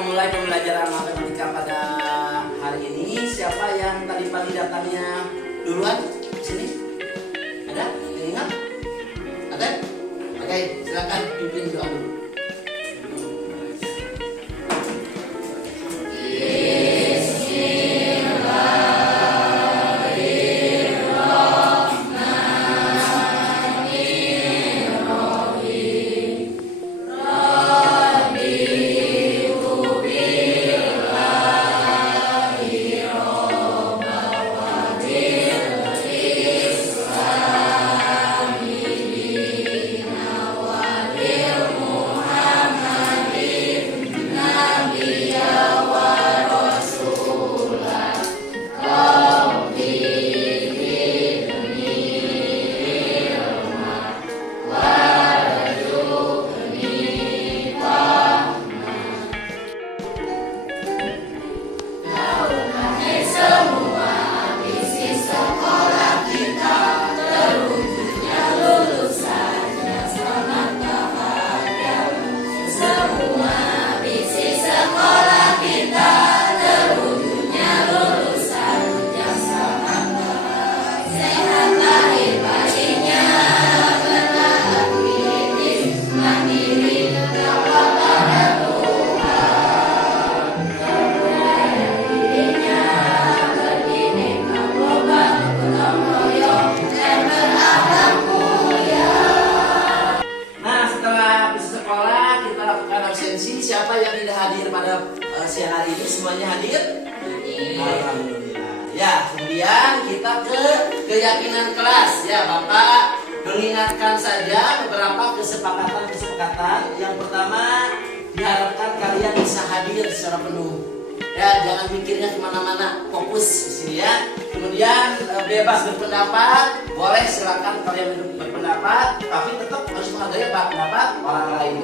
memulai pembelajaran matematika pada hari ini. Siapa yang tadi pagi datangnya duluan di sini? Ada? Yang ingat? Ada? Oke, silakan pimpin doa dulu. Siapa yang tidak hadir pada siang hari ini? Semuanya hadir? Alhamdulillah. Ya, kemudian kita ke keyakinan kelas. Ya, Bapak mengingatkan saja beberapa kesepakatan. Yang pertama, diharapkan kalian bisa hadir secara penuh. Ya, jangan mikirnya kemana-mana, fokus di sini ya. Kemudian bebas berpendapat, boleh silakan kalian berpendapat, tapi tetap harus menghargai pendapat orang lain.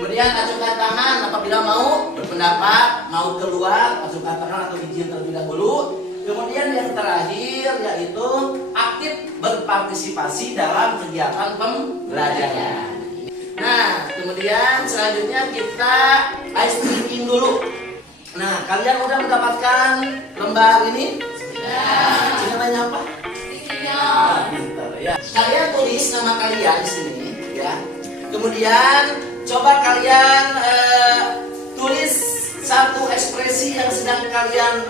Kemudian acungkan tangan apabila mau berpendapat, mau keluar, acungkan tangan atau izin terlebih dahulu. Kemudian yang terakhir yaitu aktif berpartisipasi dalam kegiatan pembelajaran. Nah, kemudian selanjutnya kita ice breaking dulu. Nah, kalian udah mendapatkan lembar ini? Sudah. Ini namanya apa? Ya. Kalian tulis nama kalian di sini, ya. Kemudian coba kalian tulis satu ekspresi yang sedang kalian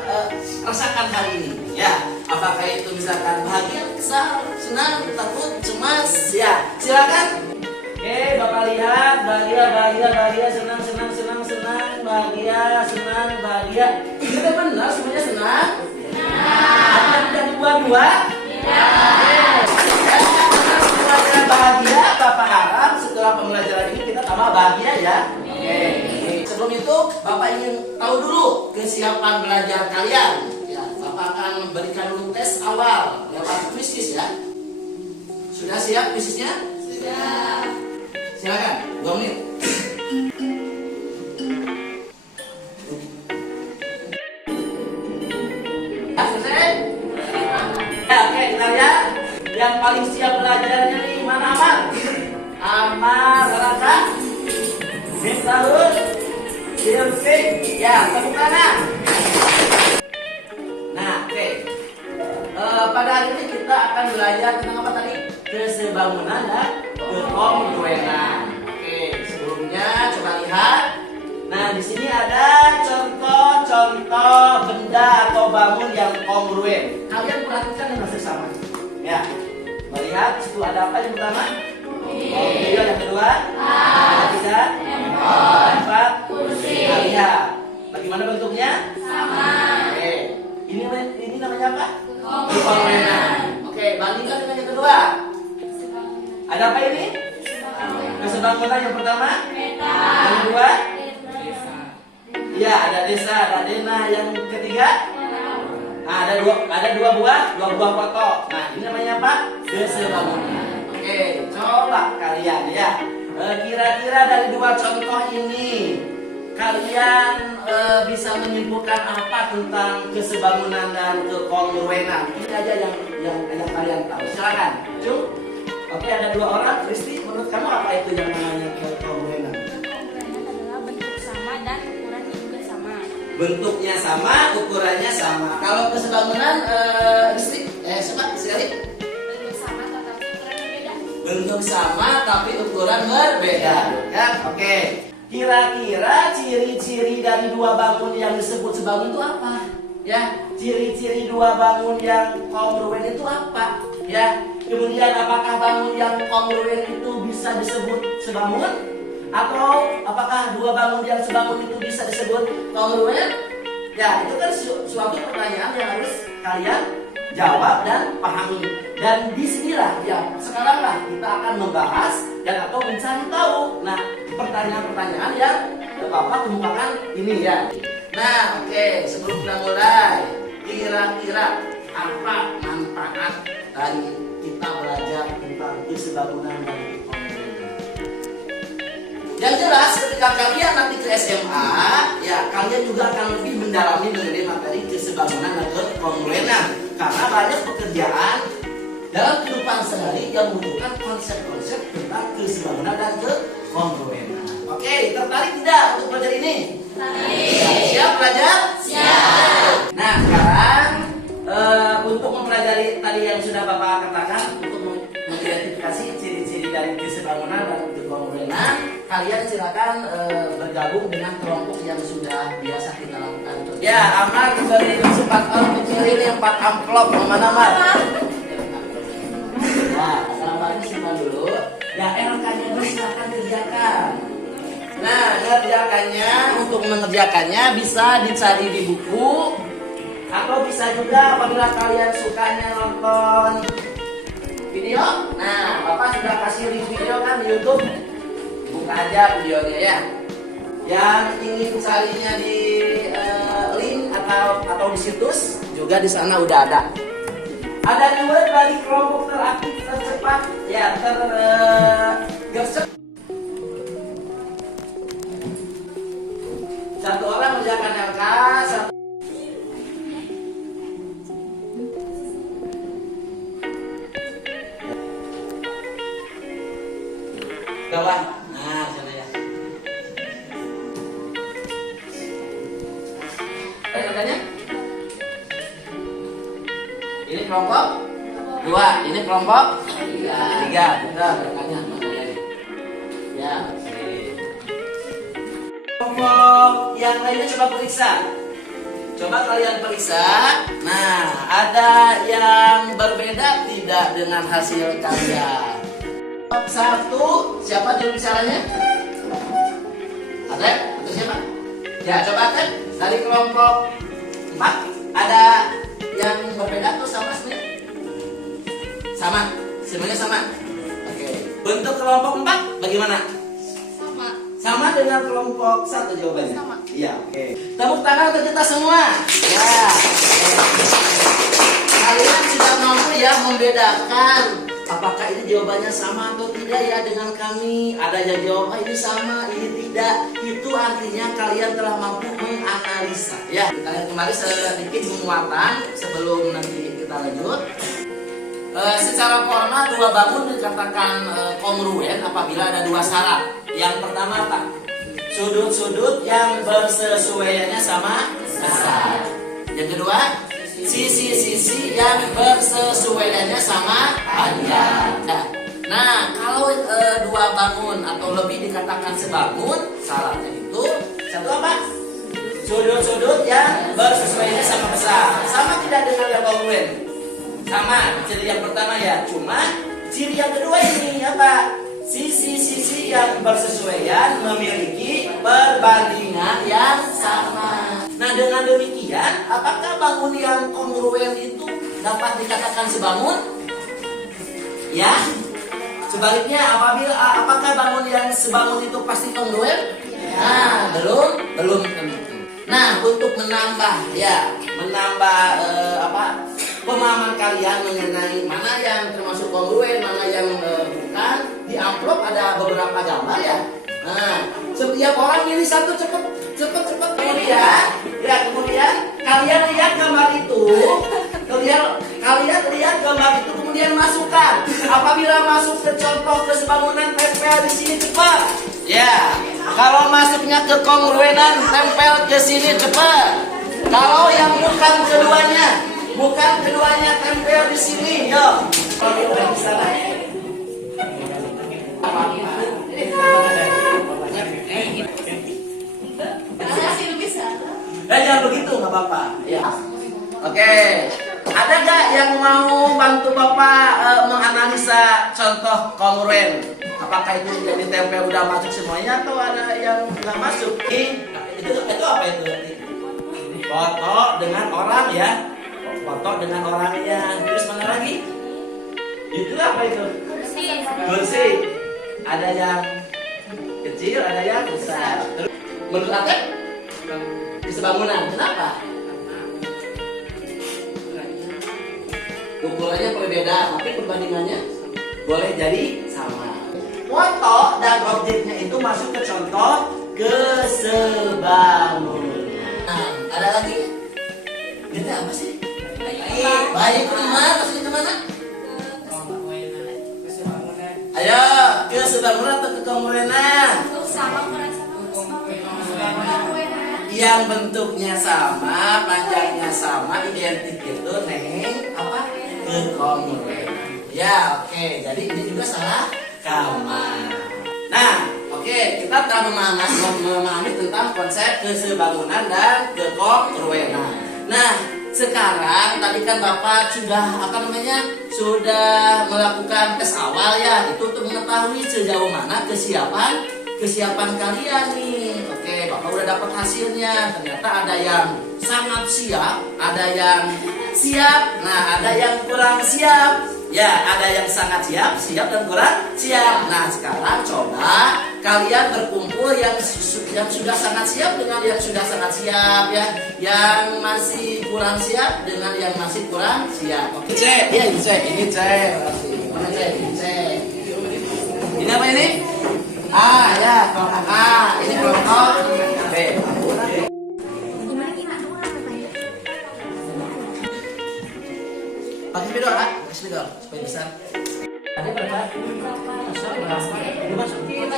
rasakan hari ini, ya. Apakah itu misalkan bahagia, kesal, senang, takut, cemas, ya. Silakan. Oke, Bapak lihat bahagia, senang, bahagia, senang, bahagia. Sudah benar semuanya senang? Apa tidak dua-dua? Ya. Setelah pembelajaran bahagia, Bapak harap setelah pembelajaran ini kita tambah bahagia ya. Oke. Sebelum itu, Bapak ingin tahu dulu kesiapan belajar kalian. Ya, Bapak akan memberikan dulu tes awal lewat kuis ya. Sudah siap kuisnya? Sudah. Silakan, 2 menit. Selesai? Ya, oke, kita lihat. Yang paling siap belajarnya nih, mana Amar? Amar, Raka, Miftahul, Silfik. Ya, tepuk tangan. Nah, oke. Pada hari ini kita akan belajar tentang apa tadi? Kesebangunan dan kekongruenan. Oke, sebelumnya coba lihat. Nah, di sini ada contoh-contoh benda atau bangun yang kongruen. Kalian perhatikan dengan seksama. Ya, melihat di situ ada apa yang pertama? Mobil. Yang kedua? Ketiga? Empat? Kursi. Nah, lihat. Bagaimana bentuknya? Sama. Oke, ini namanya apa? Kongruenan. Oke, bandingkan dengan yang kedua. Ada apa ini? Kesebangunan yang pertama? Yang kedua? Iya, ada desa, ada dena. Yang ketiga? Nah, ada dua buah foto. Nah, ini namanya apa? Kesebangunan. Oke, coba kalian ya. Kira-kira dari 2 contoh ini kalian bisa menyimpulkan apa tentang kesebangunan dan kekongruenan? Ini aja yang kalian tahu. Silakan, Cung. Oke, ada 2 orang. Kristi, menurut kamu apa itu yang namanya kekongruenan? Kongruenan adalah bentuk sama dan ukurannya juga sama. bentuknya sama, ukurannya sama. Kalau ke sebangunan coba sekali. Bentuk sama tapi ukuran berbeda. Kan? Oke. Kira-kira ciri-ciri dari dua bangun yang disebut sebangun itu apa? Ya, ciri-ciri dua bangun yang kongruen itu apa? Ya, kemudian apakah bangun yang kongruen itu bisa disebut sebangun? Atau apakah dua bangun yang sebangun itu bisa disebut kongruen? Ya, itu kan suatu pertanyaan yang harus kalian jawab dan pahami. Dan disinilah ya, sekaranglah kita akan membahas dan atau mencari tahu. Nah, pertanyaan-pertanyaan yang Bapak kemukakan ini ya. Nah, oke, sebelum kita mulai, kira-kira apa manfaat dari kita belajar tentang kesebangunan dan kongruen? Yang jelas ketika kalian nanti ke SMA, ya kalian juga akan lebih mendalami mengenai materi kesebangunan dan kongruenan. Karena banyak pekerjaan dalam kehidupan sehari yang membutuhkan konsep-konsep tentang kesebangunan dan kongruenan. Oke, tertarik tidak untuk belajar ini? Siap belajar? Siap. Nah, sekarang untuk mempelajari tadi yang sudah Bapak katakan, untuk mengidentifikasi ciri-ciri dari kesebangunan dan kongruenan, kalian silakan bergabung dengan kelompok yang sudah biasa kita lakukan. Ya, Amar diberi 4 kecil ini 4 amplop. Mana Amar? Nah, sekarang simpan dulu. Ya, RK-nya itu silakan kerjakan. Nah, ngerjakannya, untuk mengerjakannya bisa dicari di buku, atau bisa juga apabila kalian sukanya nonton video. Nah, Bapak sudah kasih link video kan di YouTube. Buka aja videonya ya. Yang ingin carinya di link atau di situs juga di sana udah ada. Ada juga dari kelompok teraktif tercepat ya gercep. Satu orang mengerjakan LK, satu bawah. Nah, sana ya. Tanya. Ini kelompok 2, ini kelompok 3. Betul, rekannya mana ya? Ya, oke. Kelompok yang lainnya coba periksa. Coba kalian periksa. Nah, ada yang berbeda tidak dengan hasil kalian? 1, siapa juru bicaranya? Ada? Atau siapa? Ya, coba kan dari kelompok 4 ada yang berbeda atau sama sebenarnya? Sama, sebenarnya sama. Oke. Bentuk kelompok 4 bagaimana? Sama dengan kelompok 1 jawabannya? Sama. Iya, oke. Tepuk tangan untuk kita semua. Ya. Kalian sudah mampu ya membedakan apakah ini jawabannya sama atau tidak ya dengan kami. Ada yang jawab ini sama, ini tidak. Itu artinya kalian telah mampu menganalisa. Ya, kita lihat kembali sedikit penguatan sebelum nanti kita lanjut. Secara formal dua bangun dikatakan kongruen apabila ada 2 syarat. Yang pertama apa? Sudut-sudut yang bersesuaiannya sama besar. Yang kedua, sisi-sisi yang bersesuaiannya sama panjang. Nah, kalau 2 bangun atau lebih dikatakan sebangun, syaratnya itu satu apa? Sudut-sudut yang bersesuaiannya sama besar. Sama tidak dengan yang kongruen? Sama, ciri yang pertama ya. Cuma ciri yang kedua ini apa? Sisi-sisi yang bersesuaian memiliki perbandingan yang sama. Nah, dengan demikian, apakah bangun yang kongruen itu dapat dikatakan sebangun? Ya. Sebaliknya, apakah bangun yang sebangun itu pasti kongruen? Nah, belum tentu. Nah, untuk menambah pemahaman kalian mengenai mana yang termasuk kongruen, mana yang bukan, di amplop ada beberapa gambar ya. Nah, setiap orang pilih satu cepet. Kemudian kalian lihat gambar itu, kemudian masukkan. Apabila masuk ke contoh kesebangunan PPL di sini cepat. Ya, Kalau masuknya ke kongruenan, tempel ke sini cepat. Kalau yang bukan keduanya tempel di sini, yo. Kalau kita bisa jangan begitu, nggak apa-apa. Ya. Oke. Ada nggak yang mau bantu Bapak menganalisa contoh kongruen? Apakah itu jadi tempel udah masuk semuanya atau ada yang nggak masuk? Itu apa itu? Foto dengan orang ya. Foto dengan orangnya. Terus mana lagi? Itu apa itu? Kursi. Ada yang kecil, ada yang besar. Menurut Atep? Di sebangunan. Kenapa? Ukurannya berbeda, tapi perbandingannya boleh jadi sama. Foto dan objeknya itu masuk ke contoh kesebangunan. Nah, ada lagi? Itu apa sih? Baik rumah maksudnya kemana? Ayo, kesebangunan atau kekongruenan? Yang bentuknya sama, panjangnya sama, identik itu neng apa? Kekongruenan. Ya, oke. Jadi ini juga salah kamar. Nah, oke, kita telah memahami tentang konsep kesebangunan dan kekongruenan. Nah, sekarang tadi kan Bapak sudah sudah melakukan tes awal ya, itu untuk mengetahui sejauh mana kesiapan kalian nih. Oke, Bapak udah dapat hasilnya. Ternyata ada yang sangat siap, ada yang siap, nah ada yang kurang siap. Ya, ada yang sangat siap dan kurang siap. Nah, sekarang coba kalian berkumpul yang sudah sangat siap dengan yang sudah sangat siap ya. Yang masih kurang siap dengan yang masih kurang siap. Oke, cek. Ya, ini cek. Mana cek? Ini cek. Ini apa ini? A ya, kelompok A. Ini kelompok B. Pakai spidol, Pak. Pakai spidol supaya besar. Ada berapa? Dimasukin.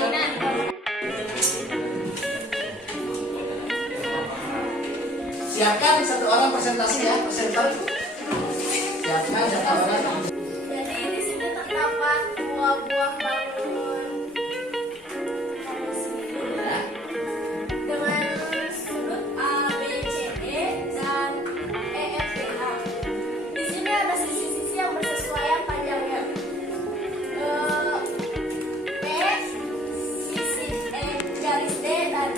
Siapkan satu orang presentasi ya, presenter. Siapkan satu orang. Jadi di sini terdapat dua buah bangun dengan sudut A, B, C, D dan E, F, G, H. Di sini ada sisi-sisi yang bersesuaian panjangnya. B, sisi E, garis D dan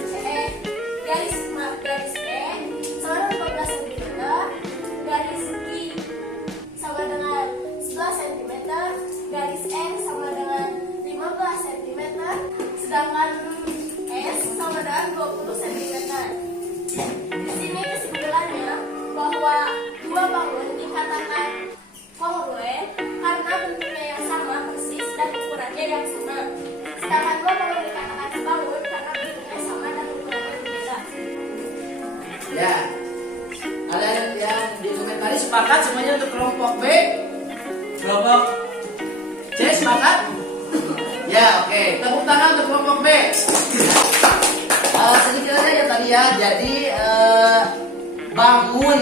garis E sama dengan 15 cm, garis I sama dengan 11 cm, garis N sama dengan 15 cm, sedangkan S sama dengan 20 cm. Di sini kesimpulannya bahwa dua bangun dikatakan kongruen karena bentuknya yang sama persis dan ukurannya yang sama. Sedangkan dua bangun dikatakan sebangun karena bentuknya sama dan ukurannya berbeda. Ya. Ada yang dikomentari sepakat semuanya untuk kelompok B? Kelompok C sepakat? Ya, oke. Tepuk tangan untuk kelompok B. Sedikit aja ya tadi ya. Jadi bangun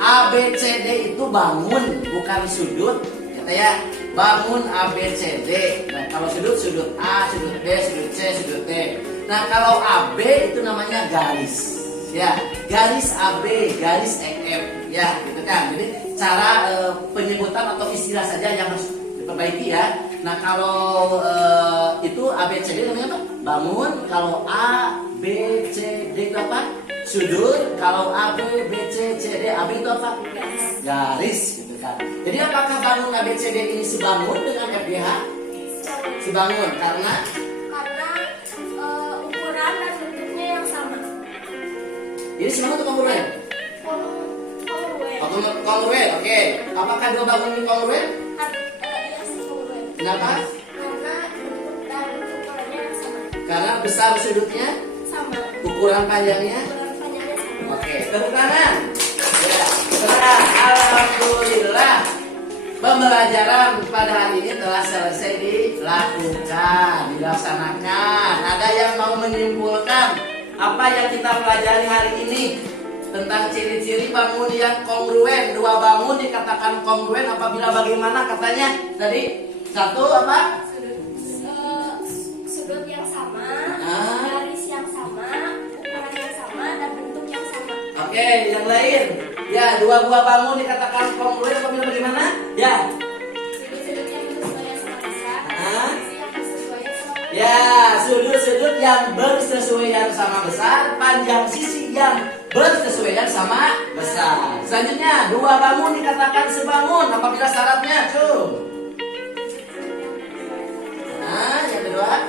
A, B, C, D itu bangun, bukan sudut. Kata ya, bangun A, B, C, D. Nah, kalau sudut A, sudut B, sudut C, sudut D. Nah, kalau AB itu namanya garis. Ya, garis AB, garis EF, ya, gitu kan. Jadi cara penyebutan atau istilah saja yang harus diperbaiki ya. Nah, kalau itu ABCD namanya apa? Bangun. Kalau A, B, C, D itu apa? Sudut. Kalau AB, B, C, C, D, AB itu apa? Garis, gitu kan. Jadi apakah bangun ABCD ini sebangun dengan FGH? Sebangun, karena ukuran dan bentuknya yang sama. ini sebangun atau kongruen? Kongruen, oke. Apakah dua bangun ini kongruen? Iya sih kongruen. Kenapa? Karena bentuk dan ukurannya yang sama. Karena besar sudutnya, Sama. ukuran panjangnya. Ukuran panjangnya sama. Oke, tepuk tangan. Ya, serah. Alhamdulillah. Pembelajaran pada hari ini telah selesai dilaksanakan. Ada yang mau menyimpulkan apa yang kita pelajari hari ini tentang ciri-ciri bangun yang kongruen? Dua bangun dikatakan kongruen apabila bagaimana katanya tadi? Satu apa? Sudut yang sama, Ah. garis yang sama, ukuran yang sama, dan bentuk yang sama. Oke, yang lain. Ya, dua buah bangun dikatakan kongruen apabila bagaimana? Ya. Sudut-sudut yang bersesuaian sama besar, Ah. sisi yang bersesuaian sama Ya, sudut-sudut yang bersesuaian sama besar, panjang sisi yang bersesuaian sama besar. Selanjutnya, dua bangun dikatakan sebangun apabila syaratnya, cum. Nah, yang kedua,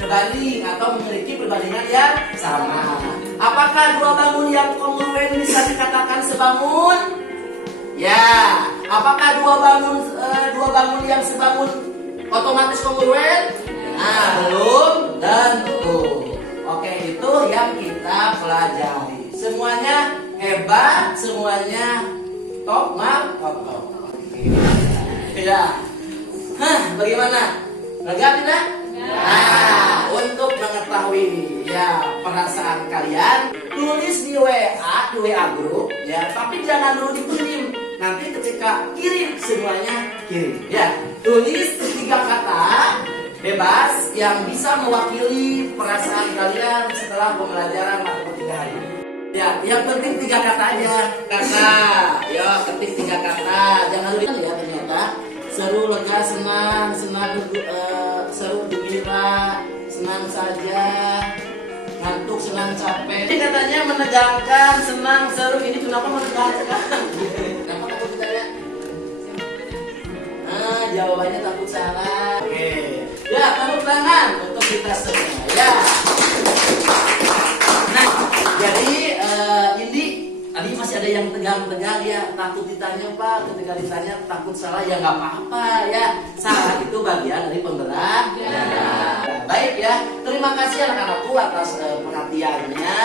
sebanding atau memiliki perbandingan yang sama. Apakah dua bangun yang kongruen bisa dikatakan sebangun? Ya. Apakah dua bangun yang sebangun otomatis kongruen? Nah, belum tentu. Oke, itu yang kita pelajari. Semuanya hebat, semuanya top, top. Ya. Bagaimana? Lega tidak? Nah, untuk mengetahui ya perasaan kalian, tulis di WA grup ya, tapi jangan dulu dikirim. Nanti ketika kirim semuanya kirim ya. Tulis 3 kata bebas yang bisa mewakili perasaan kalian setelah pembelajaran matematika hari ini. Ya, yang penting 3 kata aja. Kata, ya ketik 3 kata. Jangan lupa ya ternyata seru, lega, senang, seru, gembira, senang saja, ngantuk, senang, capek. Ini katanya menegangkan, senang, seru. Ini kenapa menegangkan? Kenapa takut ditanya? Jawabannya takut salah. Oke. Ya, tepuk tangan untuk kita semua. Ya. Nah, jadi ini tadi masih ada yang tegang-tegang ya, takut ditanya Pak. Ketika ditanya takut salah ya nggak apa-apa ya. Salah itu bagian dari pembelajaran. Baik ya, terima kasih anak-anakku atas perhatiannya,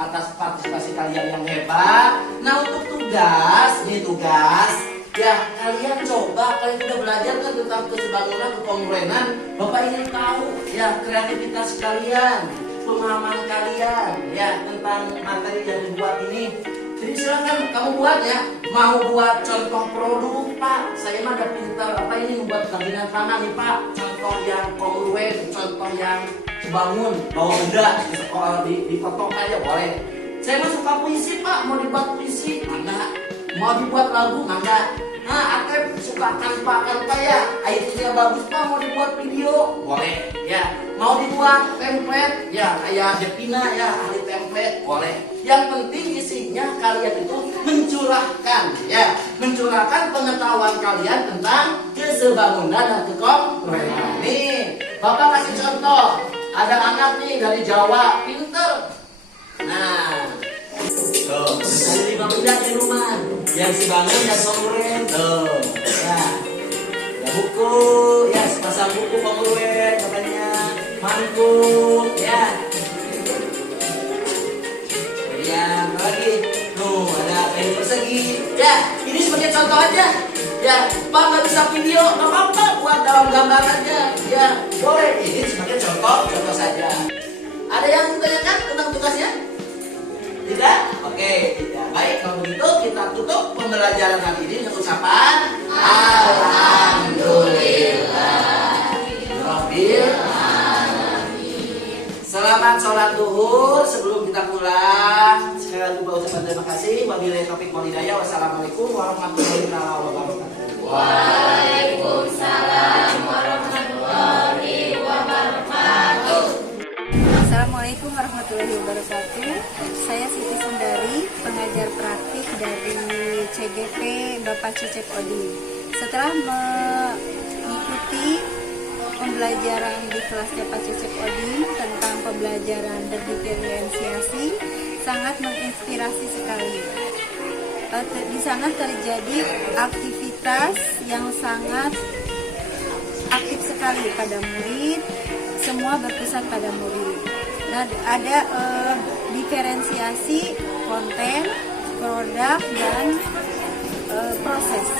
atas partisipasi kalian yang hebat. Nah untuk tugas, ini tugas. Ya, kalian coba, kalian sudah belajar kan tentang kesebangunan, kekongruenan. Bapak ingin tahu ya kreativitas kalian, pemahaman kalian ya tentang materi yang dibuat ini. Jadi silakan kamu buat ya. Mau buat contoh produk Pak, saya mah ada pintar apa ini membuat kerajinan tangan nih Pak. Contoh yang kongruen, contoh yang sebangun, bawa benda di sekolah di foto aja boleh. Saya mah suka puisi Pak, mau dibuat puisi, enggak. Mau dibuat lagu, enggak. Nah, Atep suka kanpa ya. IT-nya bagus Pak, mau dibuat video, boleh. Ya, mau dibuat template, ya kayak Devina ya, ahli template, boleh. Yang penting isinya kalian itu mencurahkan, ya, mencurahkan pengetahuan kalian tentang kesebangunan dan kekongruenan. Nih, Bapak kasih contoh. Ada anak nih dari Jawa, pinter. Nah, tuh, ada 5 budak di rumah yang sebangun dan kongruen. Tuh, ya. Ya buku, ya sepasang buku kongruen katanya. Mangkuk, ya. Ya, apa lagi? Tuh, ada kayu persegi. Ya, ini sebagai contoh aja. Ya, Pak nggak bisa video, nggak apa-apa, buat dalam gambar aja. Ya, boleh. Ini sebagai contoh saja. Ada yang ditanyakan tentang tugasnya? Tidak? Oke, tidak. Baik, kalau begitu kita tutup pembelajaran hari ini dengan ucapan Alhamdulillah Rabbil Alamin. Selamat sholat duhur. Sebelum kita pulang, sekali lagi ucapkan terima kasih. Wabillahi taufiq wal hidayah. Wassalamualaikum warahmatullahi wabarakatuh. Waalaikumsalam warahmatullahi wabarakatuh. Assalamualaikum warahmatullahi wabarakatuh. Saya Siti Sundari, pengajar praktik dari CGP Bapak Cecep Odi. Setelah mengikuti pembelajaran di kelasnya Pak Cecep Odi tentang pembelajaran berdiferensiasi, sangat menginspirasi sekali. Di sana terjadi aktivitas yang sangat aktif sekali pada murid, semua berpusat pada murid. Nah, ada diferensiasi konten, produk, dan proses.